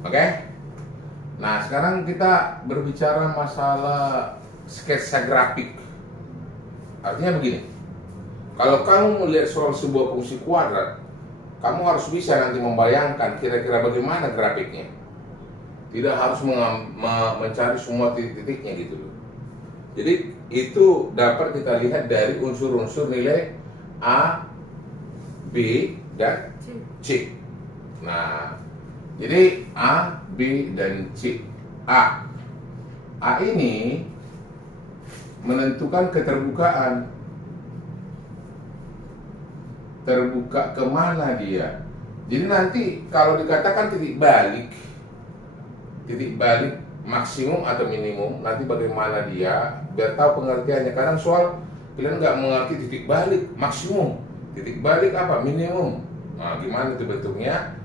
Oke? Nah, sekarang kita berbicara masalah sketsa grafik. Artinya begini, kalau kamu melihat soal sebuah fungsi kuadrat, kamu harus bisa nanti membayangkan kira-kira bagaimana grafiknya. Tidak harus mencari semua titik-titiknya gitu loh. Jadi itu dapat kita lihat dari unsur-unsur nilai A, B, dan C. Nah, jadi A, B, dan C. A ini menentukan keterbukaan. Terbuka kemana dia. Jadi nanti kalau dikatakan titik balik maksimum atau minimum, nanti bagaimana dia, biar tahu pengertiannya. Kadang soal kalian nggak mengerti titik balik maksimum, titik balik apa minimum. Nah, gimana itu bentuknya?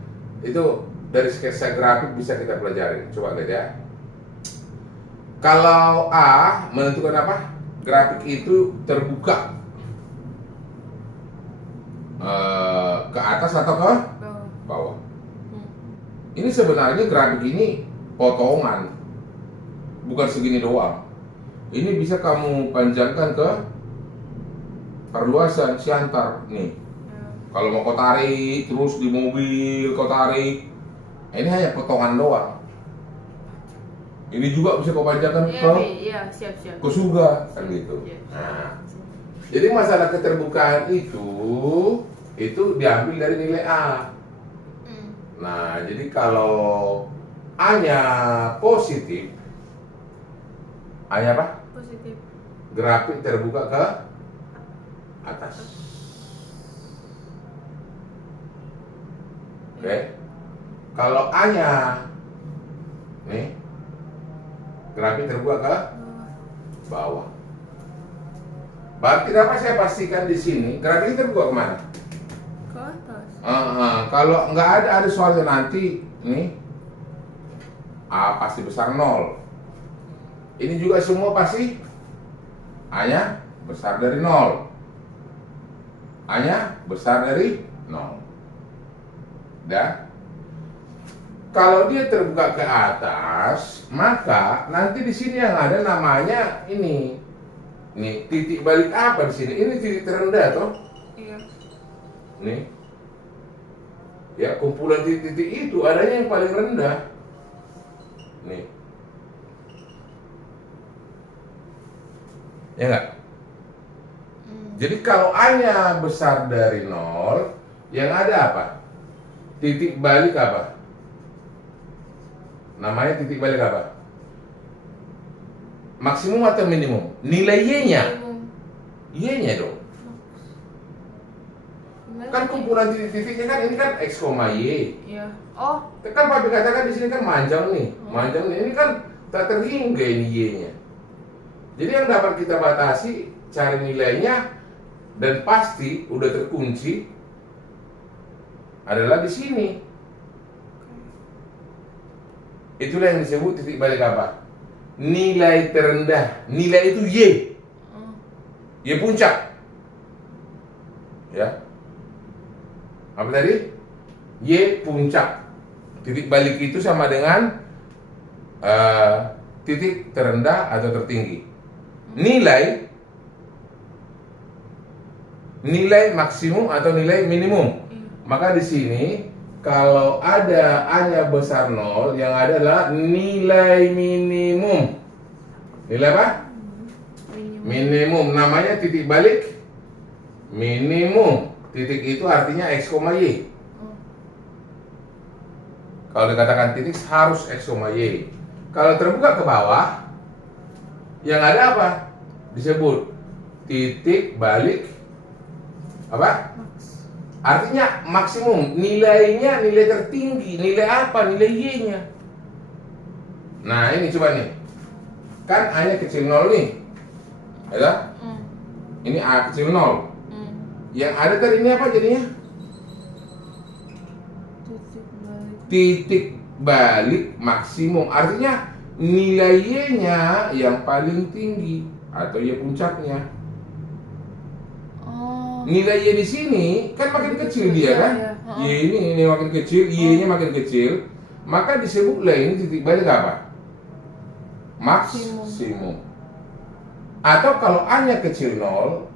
Itu dari sketsa grafik bisa kita pelajari. Coba lihat ya. Kalau A menentukan apa? Grafik itu terbuka ke atas atau ke bawah. Ini sebenarnya grafik ini potongan, bukan segini doang. Ini bisa kamu panjangkan ke perluasan siantar nih. Kalau mau kau tarik terus di mobil kau tarik, ini hanya potongan doang. Ini juga bisa kau panjangkan ke ke surga kan gitu. Nah, jadi masalah keterbukaan itu diambil dari nilai A. Nah, jadi kalau A-nya positif, A-nya apa? Positif. Grafik terbuka ke atas. Oke. Kalau A-nya nih, grafik terbuka ke bawah. Berarti dapat saya pastikan di sini grafik terbuka kemana? Ke atas. Kalau nggak ada soalnya nanti nih A pasti besar 0. Ini juga semua pasti A-nya besar dari 0. A-nya besar dari 0. Dah. Kalau dia terbuka ke atas, maka nanti di sini yang ada namanya ini. Nih, titik balik apa di sini? Ini titik terendah toh? Iya. Nih. Ya, kumpulan titik-titik itu adanya yang paling rendah. Nih. Ya enggak? Jadi kalau A-nya besar dari 0, yang ada apa? Titik balik apa? Namanya titik balik apa? Maksimum atau minimum? Nilai Y-nya? Y-nya dong. Kan kumpulan titik-titiknya kan ini kan X, Y. Iya. Oh. Kan Papi katakan di sini kan manjang nih. Manjang nih. Ini kan tak terhingga ini Y-nya. Jadi yang dapat kita batasi cari nilainya dan pasti udah terkunci adalah di sini. Itulah yang disebut titik balik apa? Nilai terendah. Nilai itu Y. Y puncak. Ya. Apa tadi? Y puncak. Titik balik itu sama dengan titik terendah atau tertinggi. Nilai maksimum atau nilai minimum. Maka di sini kalau ada A-nya besar 0, yang ada adalah nilai minimum. Nilai apa? Minimum. Namanya titik balik minimum. Titik itu artinya X, Y. Kalau dikatakan titik harus X, Y. Kalau terbuka ke bawah, yang ada apa? Disebut titik balik apa? Artinya maksimum, nilainya nilai tertinggi. Nilai apa? Nilai Y-nya. Nah ini coba nih, kan A-nya kecil 0 nih, ya? Ini A kecil 0. Yang ada tadi ini apa jadinya? Titik balik maksimum. Artinya nilai Y-nya yang paling tinggi atau Y puncaknya. Nilai Y di sini kan makin kecil dia kan? Y ini makin kecil, Y-nya makin kecil. maka disebutlah ini titik balik apa? Maksimum. Atau kalau A-nya kecil 0,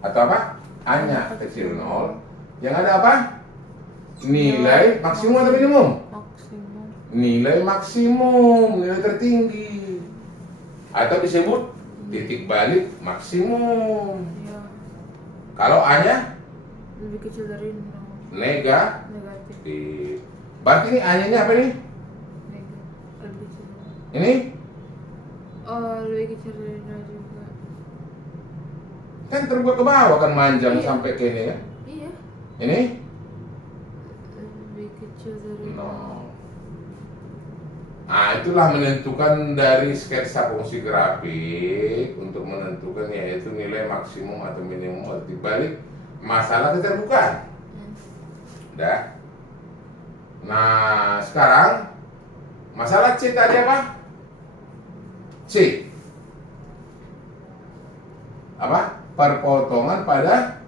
atau apa? A-nya kecil 0, yang ada apa? Nilai maksimum atau minimum? Maksimum. Nilai maksimum, nilai tertinggi. Atau disebut titik balik maksimum. Iya. Kalau A-nya Lebih kecil dari 0. negatif. Negatif. Berarti ini A-nya ini apa nih? Negatif. Lebih kecil. Ini Oh, lebih kecil dari 0 juga. kan terbuat ke bawah kan manjang Iya. sampai ke ini ya. Iya. Ini Lebih kecil dari 0. no. Nah, itulah menentukan dari sketsa fungsi grafik untuk menentukan yaitu nilai maksimum atau minimum atau dibalik masalah keterbukaan. Udah. Nah, sekarang masalah C tadi apa? C. Apa? Perpotongan pada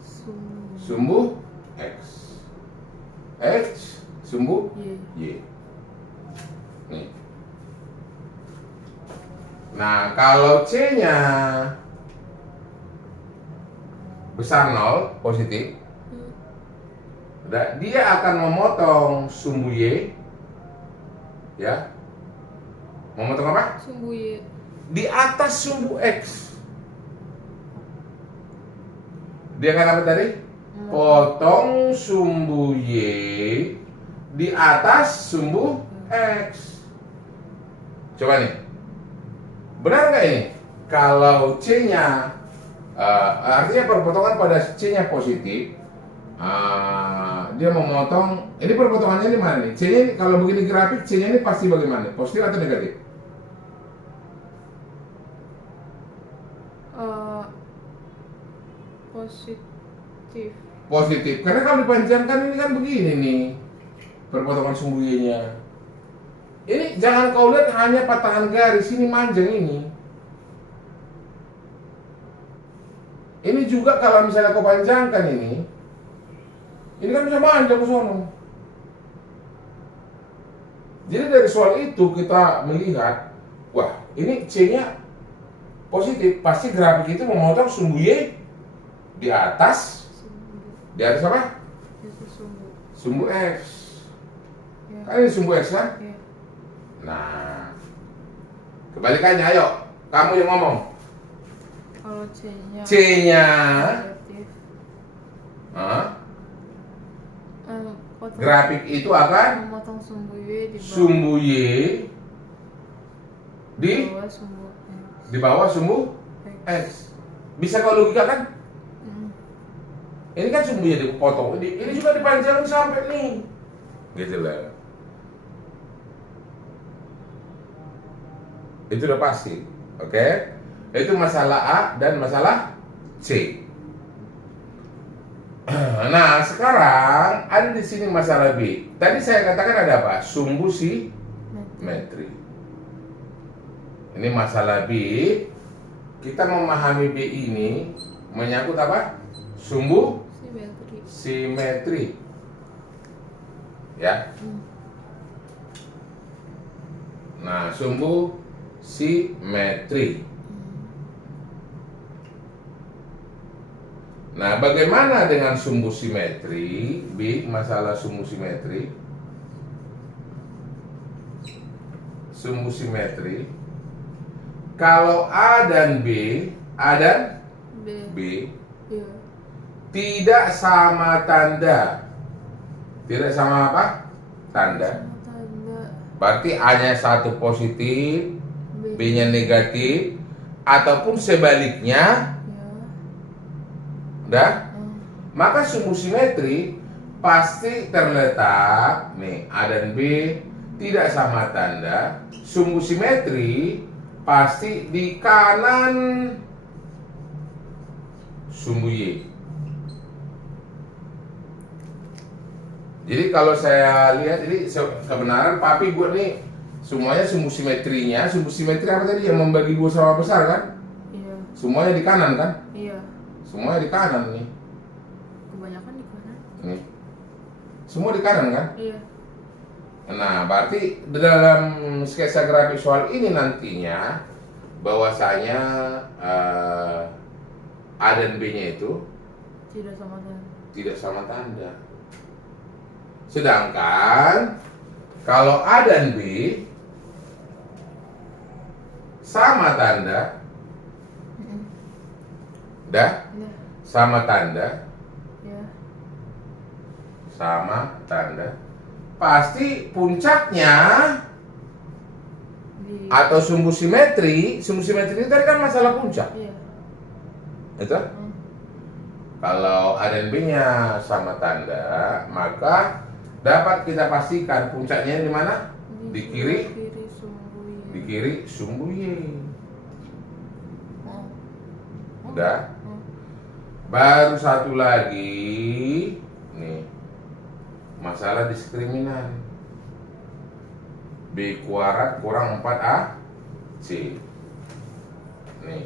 Sumbu. sumbu X. X sumbu Y. Y. Nih. Nah, kalau C-nya besar 0, positif, dia akan memotong sumbu Y, ya. Memotong apa? Sumbu Y. Di atas sumbu X. Dia akan apa tadi? Potong sumbu Y di atas sumbu X. Coba nih, benar nggak ini? Kalau C-nya artinya perpotongan pada C-nya positif, dia memotong. Ini perpotongannya di mana nih? C-nya ini, kalau begini grafik, C-nya ini pasti bagaimana? Positif atau negatif? Positif. Positif, karena kalau dipanjangkan ini kan begini nih perpotongan sumbu Y-nya. Ini jangan kau lihat hanya patahan garis, ini manjang ini. Ini juga kalau misalnya kau panjangkan ini kan bisa manjang ke sono. Jadi dari soal itu kita melihat, wah ini C-nya positif, pasti grafik itu memotong sumbu Y di atas. Sumbu. Di atas apa? Itu sumbu. Sumbu X. Ya. Kan ini sumbu X kan? Ya. Nah, kebalikannya, ayo, kamu yang ngomong. Kalau C-nya C-nya, negatif. Potong- grafik itu akan memotong sumbu Y di bawah. sumbu Y di bawah sumbu X. di bawah sumbu X. Bisa kau logikakan? Ini kan sumbu Y dipotong, ini juga dipanjangin sampai nih, gitu lah. Itu udah pasti, oke? Itu masalah A dan masalah C. Nah, sekarang ada di sini masalah B. Tadi saya katakan ada apa? Sumbu simetri. Ini masalah B. Kita memahami B ini menyangkut apa? Sumbu Simetri. simetri. Ya. Nah, sumbu simetri. Nah, bagaimana dengan sumbu simetri? B, masalah sumbu simetri. Sumbu simetri. Kalau A dan B, A dan B Ya. tidak sama tanda. Tidak sama apa? Tanda. Sama tanda. Berarti A-nya satu positif, B. B-nya negatif, ataupun sebaliknya. Ya. Udah? Maka sumbu simetri pasti terletak nih, A dan B tidak sama tanda. Sumbu simetri pasti di kanan sumbu Y. Jadi kalau saya lihat ini kebenaran papi buat nih semuanya sumbu simetrinya. Sumbu simetri apa tadi yang membagi dua sama besar kan? Iya. Semuanya di kanan kan? Iya. Semuanya di kanan nih. Kebanyakan di kanan. Nih. Semua di kanan kan? Iya. Nah, berarti di dalam sketsa grafik soal ini nantinya bahwasanya A dan B-nya itu Tidak sama tanda. tidak sama tanda. Sedangkan kalau A dan B sama tanda, dah Ya. sama tanda, Ya. sama tanda, pasti puncaknya Di. atau sumbu simetri itu tadi kan masalah puncak. Iya. Itu kalau A dan B-nya sama tanda, maka dapat kita pastikan puncaknya di mana? Di kiri. Kiri sumbu Y. Di kiri sumbu Y. Oh. Udah. Oh. Baru satu lagi nih, masalah diskriminan. B kuadrat kurang 4AC. Nih.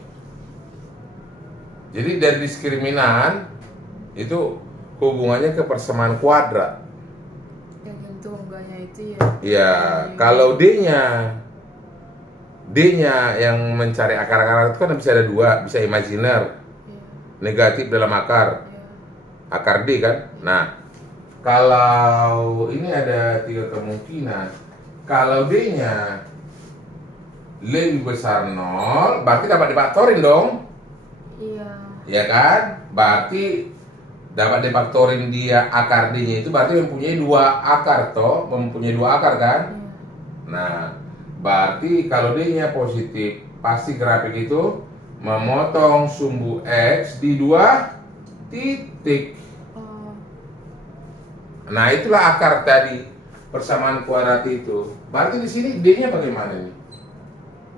Jadi dari diskriminan itu hubungannya ke persamaan kuadrat. Yang tentu enggaknya itu ya. Ya, kalau D-nya yang mencari akar-akar itu kan bisa ada dua, bisa imajiner, Iya. negatif dalam akar, Iya. akar D kan. Nah, kalau ini ada 3 kemungkinan. Kalau D-nya lebih besar 0, berarti dapat difaktorin dong. Iya. Ya kan? Berarti dapat difaktorin dia akar D-nya itu berarti mempunyai 2 akar toh, mempunyai 2 akar kan? Iya. Nah, berarti kalau D-nya positif, pasti grafik itu memotong sumbu X di 2 titik. Oh. Nah, itulah akar tadi persamaan kuadrat itu. Berarti di sini D-nya bagaimana nih?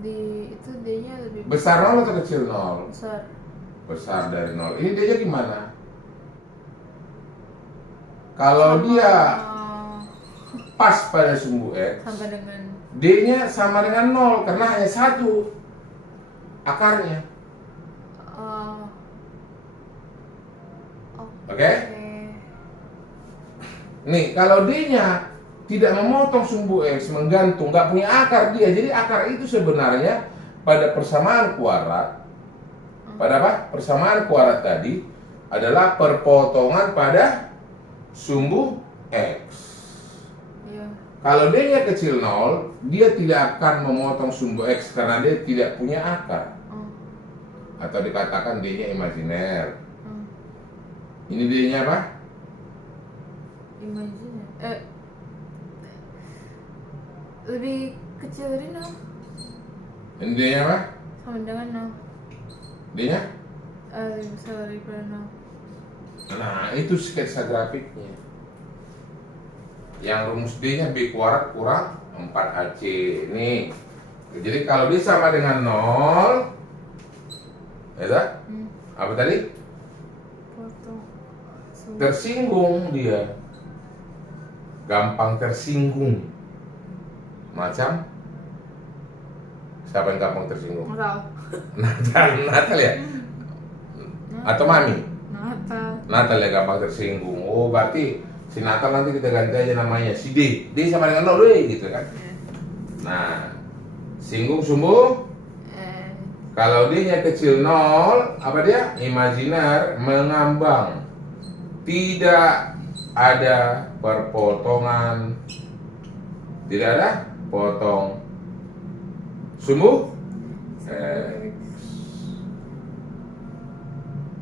Di itu D-nya lebih Besar 0 atau kecil 0? besar. Besar dari 0. Ini D-nya gimana? Kalau Sama- dia pas pada sumbu X, sampai dengan D-nya sama dengan 0 karena hanya 1 akarnya. oh. Oke? Nih, kalau D-nya tidak memotong sumbu X, menggantung, nggak punya akar dia. Jadi akar itu sebenarnya pada persamaan kuadrat, pada apa? Persamaan kuadrat tadi adalah perpotongan pada sumbu X. Iya. Kalau D-nya kecil 0, dia tidak akan memotong sumbu X karena dia tidak punya akar. Oh. Atau dikatakan D-nya imajiner. Oh. Ini D-nya apa? Imagine. Lebih kecil dari 0 Ini D-nya apa? sama dengan 0. D-nya? Lebih besar daripada 0. Nah, itu sketsa grafiknya. Yang rumus D-nya B kuadrat kurang 4AC. Nih. Jadi kalau D sama dengan 0, ya tak? Apa tadi? Potong sumbu. Tersinggung dia. Gampang tersinggung. Macam siapa yang gampang tersinggung? Natal. Natal ya? Atau Mami? Natal. Natal ya gampang tersinggung. Oh, berarti si Natal nanti kita ganti aja namanya si D. D sama dengan 0 gitu kan. Nah, singgung sumbu. Kalau D-nya kecil 0, apa dia? Imajiner, mengambang. Tidak ada perpotongan. Tidak ada potong sumbu X.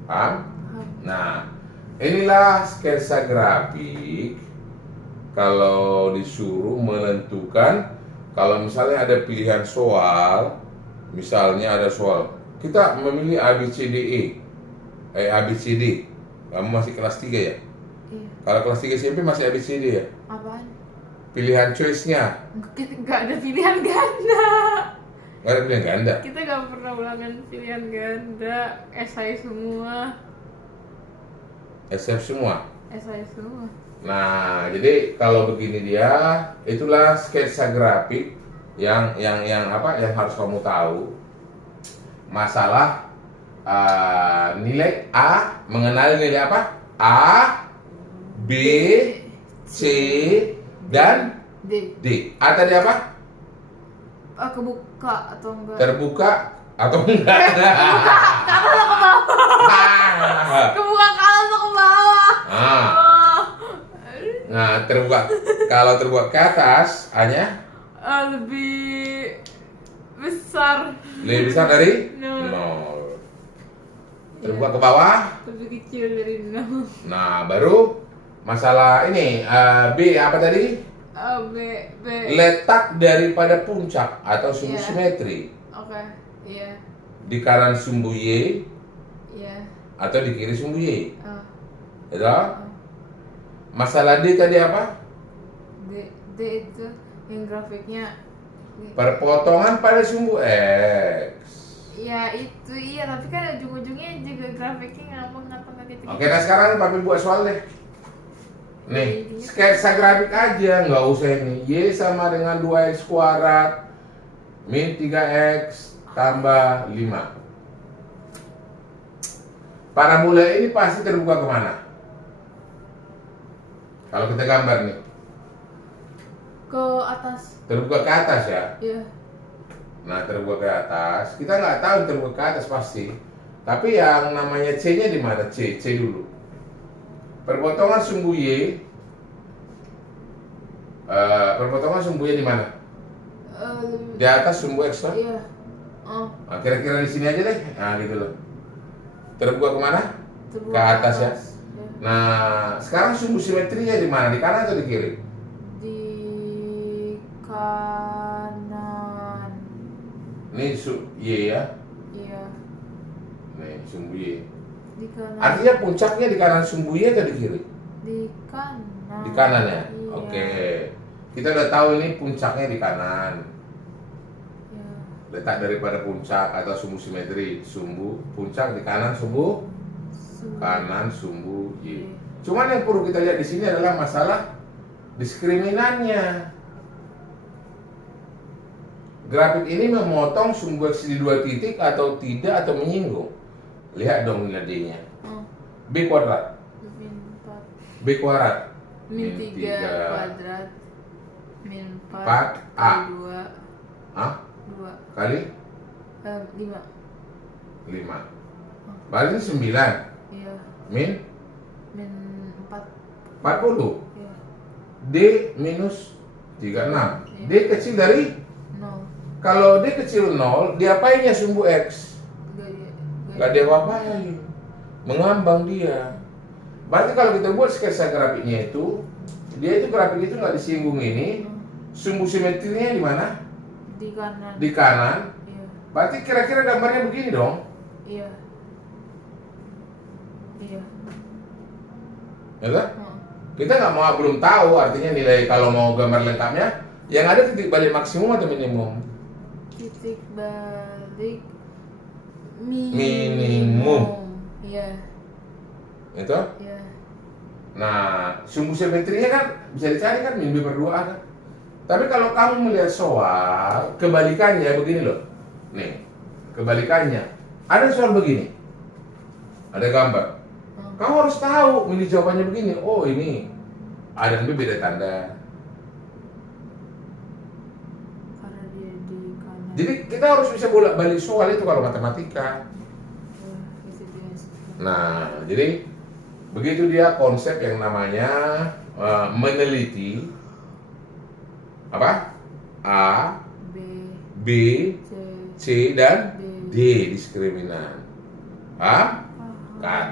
Paham? Nah, inilah sketsa grafik kalau disuruh menentukan, kalau misalnya ada pilihan soal, misalnya ada soal kita memilih A B C D E, A B C D. Kamu masih kelas 3 ya? Iya. Kalau kelas 3 SMP masih A B C D ya? Apaan? Pilihan choice-nya Nggak ada pilihan ganda. nggak ada pilihan ganda. Kita nggak pernah ulangan pilihan ganda. Esai semua. SF semua. Esai semua. Nah, jadi kalau begini dia, itulah sketsa grafik yang apa yang harus kamu tahu. Masalah nilai A, mengenali nilai apa? A, B, C, dan D. D. A tadi apa? Kebuka atau enggak? Terbuka atau enggak? Kebuka ke atas atau ke bawah? Kebuka ke atas atau ke bawah? Ah. Oh. Nah, terbuka. Kalau terbuka ke atas, A-nya Lebih besar. lebih besar dari Nol. 0. Terbuka ke bawah. Lebih kecil dari 0. Nah, baru masalah ini B apa tadi? B. Letak daripada puncak atau sumbu Iya. simetri Oke. Iya. di kanan sumbu Y Iya. atau di kiri sumbu Y. Oh. Betul? Masalah D tadi apa? D itu yang grafiknya. Perpotongan pada sumbu X. Ya itu iya, tapi kan ujung-ujungnya juga grafiknya ngambang gitu. Oke, nah sekarang papi buat soal deh. Nih, sketsa grafik aja, nggak usah ini. Y sama dengan 2x kuadrat min 3x tambah 5. Parabola ini pasti terbuka kemana? Kalau kita gambar nih, Ke atas. terbuka ke atas ya. Iya. Nah, terbuka ke atas. Kita nggak tahu terbuka ke atas pasti. Tapi yang namanya C-nya di mana? C dulu. Perpotongan sumbu Y. Perpotongan sumbu Y di mana? Di atas sumbu X kan? Iya. Oh. Nah, kira-kira di sini aja deh. Nah, gitu loh. Terbuka kemana? Terbuka Ke atas ya. Iya. Nah, sekarang sumbu simetrinya di mana? Di kanan atau di kiri? Di kanan. Ini Y ya. Iya. Nih, sumbu Y. Di kanan. Artinya puncaknya di kanan sumbu Y atau di kiri? Di kanan. Di kanan ya? Iya. Oke. Kita udah tahu ini puncaknya di kanan. Iya. Letak daripada puncak atau sumbu simetri. Sumbu puncak di kanan sumbu kanan sumbu Y. Cuman yang perlu kita lihat di sini adalah masalah diskriminannya. Grafik ini memotong sumbu X di 2 titik atau tidak atau menyinggung. Lihat dong nilai D-nya. Oh. B kuadrat. Min 4. B kuadrat. Min 3 3. kuadrat. Min 4. 4 A. 2. Hah? 2. Kali 5. 5. Berarti 9. Iya. Min Min 4. 40. Iya. D minus 36. Iya. D kecil dari? 0. Kalau D kecil 0, diapainnya sumbu X? Gak dia apa-apain. Mengambang dia. Berarti kalau kita buat sketsa grafiknya itu, dia itu grafik itu nggak disinggung ini. Sumbu simetrinya di mana? Di kanan. Di kanan. Iya. Berarti kira-kira gambarnya begini dong. Iya. Iya. Ya kan? Oh. Kita nggak mau, belum tahu artinya nilai kalau mau gambar lengkapnya. Yang ada titik balik maksimum atau minimum? Titik balik Minimum. Iya. Itu? Iya. Nah, sumbu simetrinya kan bisa dicari kan min B per 2A kan? Tapi kalau kamu melihat soal kebalikannya begini loh. Nih, kebalikannya. Ada soal begini. Ada gambar. Kamu harus tahu milih jawabannya begini. Oh, ini A dan B beda tanda. Karena dia di kanan. Jadi kita harus bisa bolak-balik soal itu kalau matematika. Ya, itu dia. Nah, jadi begitu dia konsep yang namanya meneliti apa? A, B, B, C, C dan D. D diskriminan. Paham? Paham. Kan?